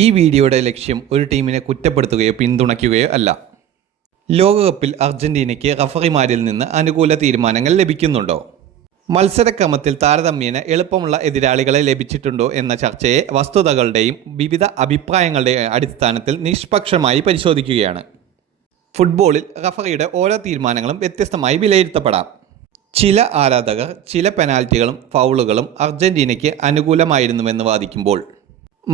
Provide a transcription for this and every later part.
ഈ വീഡിയോയുടെ ലക്ഷ്യം ഒരു ടീമിനെ കുറ്റപ്പെടുത്തുകയോ പിന്തുണയ്ക്കുകയോ അല്ല. ലോകകപ്പിൽ അർജന്റീനയ്ക്ക് റഫറിമാരിൽ നിന്ന് അനുകൂല തീരുമാനങ്ങൾ ലഭിക്കുന്നുണ്ടോ? മത്സരക്രമത്തിൽ താരതമ്യേന എളുപ്പമുള്ള എതിരാളികളെ ലഭിച്ചിട്ടുണ്ടോ എന്ന ചർച്ചയെ വസ്തുതകളുടെയും വിവിധ അഭിപ്രായങ്ങളുടെയും അടിസ്ഥാനത്തിൽ നിഷ്പക്ഷമായി പരിശോധിക്കുകയാണ്. ഫുട്ബോളിൽ റഫറിയുടെ ഓരോ തീരുമാനങ്ങളും വ്യത്യസ്തമായി വിലയിരുത്തപ്പെടാം. ചില ആരാധകർ ചില പെനാൽറ്റികളും ഫൗളുകളും അർജന്റീനയ്ക്ക് അനുകൂലമായിരുന്നുവെന്ന് വാദിക്കുമ്പോൾ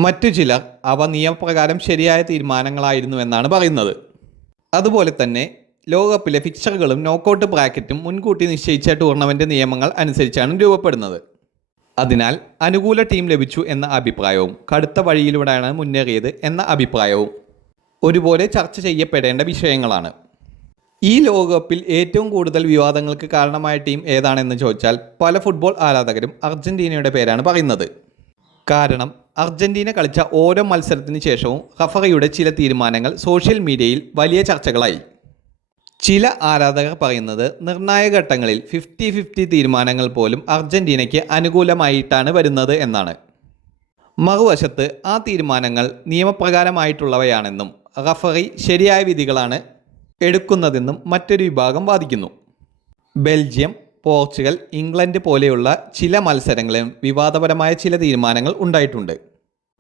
മറ്റു ചിലർ അവ നിയമപ്രകാരം ശരിയായ തീരുമാനങ്ങളായിരുന്നുവെന്നാണ് പറയുന്നത്. അതുപോലെ തന്നെ ലോകകപ്പിലെ ഫിക്സറുകളും നോക്കൌട്ട് ബ്രാക്കറ്റും മുൻകൂട്ടി നിശ്ചയിച്ച ടൂർണമെൻറ്റ് നിയമങ്ങൾ അനുസരിച്ചാണ് രൂപപ്പെടുന്നത്. അതിനാൽ അനുകൂല ടീം ലഭിച്ചു എന്ന അഭിപ്രായവും കടുത്ത വഴിയിലൂടെയാണ് മുന്നേറിയത് എന്ന അഭിപ്രായവും ഒരുപോലെ ചർച്ച ചെയ്യപ്പെടേണ്ട വിഷയങ്ങളാണ്. ഈ ലോകകപ്പിൽ ഏറ്റവും കൂടുതൽ വിവാദങ്ങൾക്ക് കാരണമായ ടീം ഏതാണെന്ന് ചോദിച്ചാൽ പല ഫുട്ബോൾ ആരാധകരും അർജന്റീനയുടെ പേരാണ് പറയുന്നത്. കാരണം അർജന്റീന കളിച്ച ഓരോ മത്സരത്തിന് ശേഷവും റഫറിയുടെ ചില തീരുമാനങ്ങൾ സോഷ്യൽ മീഡിയയിൽ വലിയ ചർച്ചകളായി. ചില ആരാധകർ പറയുന്നത് നിർണായക ഘട്ടങ്ങളിൽ 50-50 തീരുമാനങ്ങൾ പോലും അർജന്റീനയ്ക്ക് അനുകൂലമായിട്ടാണ് വരുന്നത് എന്നാണ്. മറുവശത്ത് ആ തീരുമാനങ്ങൾ നിയമപ്രകാരമായിട്ടുള്ളവയാണെന്നും റഫറി ശരിയായ വിധികളാണ് എടുക്കുന്നതെന്നും മറ്റൊരു വിഭാഗം വാദിക്കുന്നു. ബെൽജിയം, പോർച്ചുഗൽ, ഇംഗ്ലണ്ട് പോലെയുള്ള ചില മത്സരങ്ങളിലും വിവാദപരമായ ചില തീരുമാനങ്ങൾ ഉണ്ടായിട്ടുണ്ട്.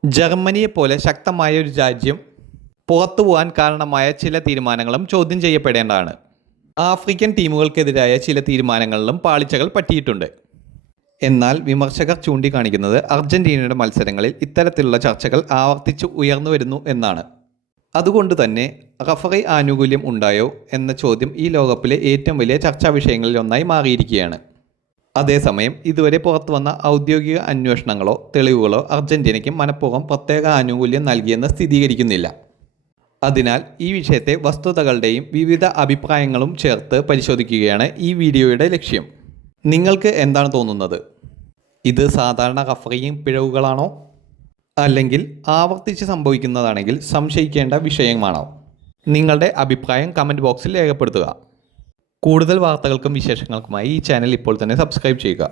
ജർമ്മനിയെപ്പോലെ ശക്തമായ ഒരു രാജ്യം പുറത്തു പോകാൻ കാരണമായ ചില തീരുമാനങ്ങളും ചോദ്യം ചെയ്യപ്പെടേണ്ടതാണ്. ആഫ്രിക്കൻ ടീമുകൾക്കെതിരായ ചില തീരുമാനങ്ങളിലും പാളിച്ചകൾ പറ്റിയിട്ടുണ്ട്. എന്നാൽ വിമർശകർ ചൂണ്ടിക്കാണിക്കുന്നത് അർജന്റീനയുടെ മത്സരങ്ങളിൽ ഇത്തരത്തിലുള്ള ചർച്ചകൾ ആവർത്തിച്ച് ഉയർന്നു വരുന്നു എന്നാണ്. അതുകൊണ്ട് തന്നെ റഫറി ആനുകൂല്യം ഉണ്ടായോ എന്ന ചോദ്യം ഈ ലോകകപ്പിലെ ഏറ്റവും വലിയ ചർച്ചാ വിഷയങ്ങളിൽ ഒന്നായി മാറിയിരിക്കുകയാണ്. അതേസമയം ഇതുവരെ പുറത്തു വന്ന ഔദ്യോഗിക അന്വേഷണങ്ങളോ തെളിവുകളോ അർജന്റീനയ്ക്ക് മനഃപൂർവ്വം പ്രത്യേക ആനുകൂല്യം നൽകിയെന്ന് സ്ഥിരീകരിക്കുന്നില്ല. അതിനാൽ ഈ വിഷയത്തെ വസ്തുതകളുടെയും വിവിധ അഭിപ്രായങ്ങളും ചേർത്ത് പരിശോധിക്കുകയാണ് ഈ വീഡിയോയുടെ ലക്ഷ്യം. നിങ്ങൾക്ക് എന്താണ് തോന്നുന്നത്? ഇത് സാധാരണ റഫറിയിങ് പിഴവുകളാണോ? അല്ലെങ്കിൽ ആവർത്തിച്ച് സംഭവിക്കുന്നതാണെങ്കിൽ സംശയിക്കേണ്ട വിഷയമാണോ? നിങ്ങളുടെ അഭിപ്രായം കമൻറ്റ് ബോക്സിൽ രേഖപ്പെടുത്തുക. കൂടുതൽ വാർത്തകൾക്കും വിശേഷങ്ങൾക്കുമായി ഈ ചാനൽ ഇപ്പോൾ തന്നെ സബ്സ്ക്രൈബ് ചെയ്യുക.